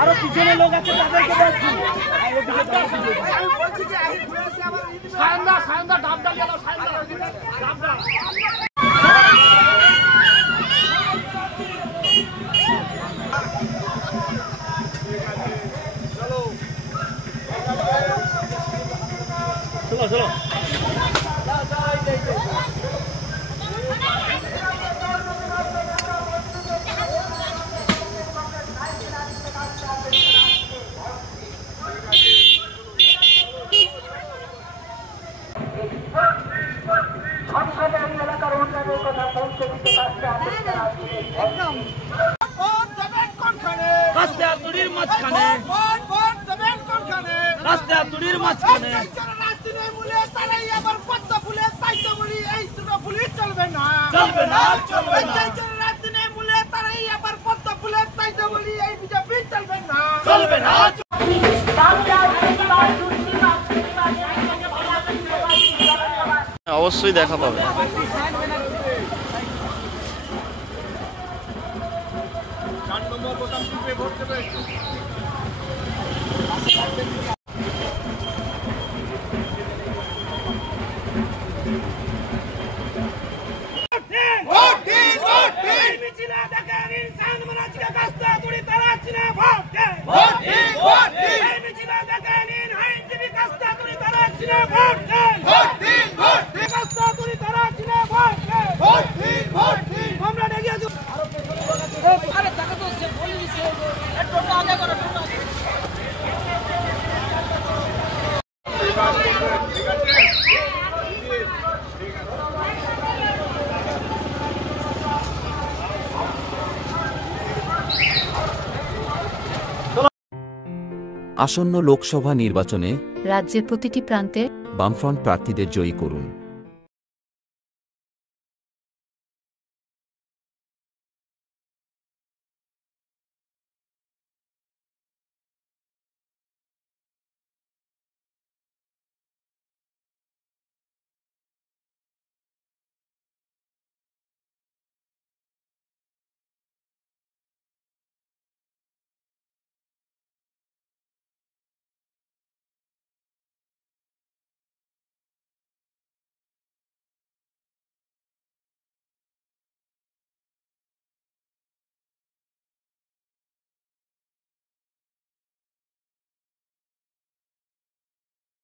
আরো পিছনে লোক আছে তাদেরকে বলছি সায়ন্দা সায়ন্দা ডাবডা গেল সায়ন্দা ডাবডা চলো চলো রাস্তা তুড়ির মাঝখানে রাস্তা তুড়ির মাঝখানে চলবে না চলবে না চলবে না চলবে না অবশ্যই দেখা পাবে। আসন্ন লোকসভা নির্বাচনে রাজ্যের প্রতিটি প্রান্তে বামফ্রন্ট প্রার্থীদের জয়ী করুন।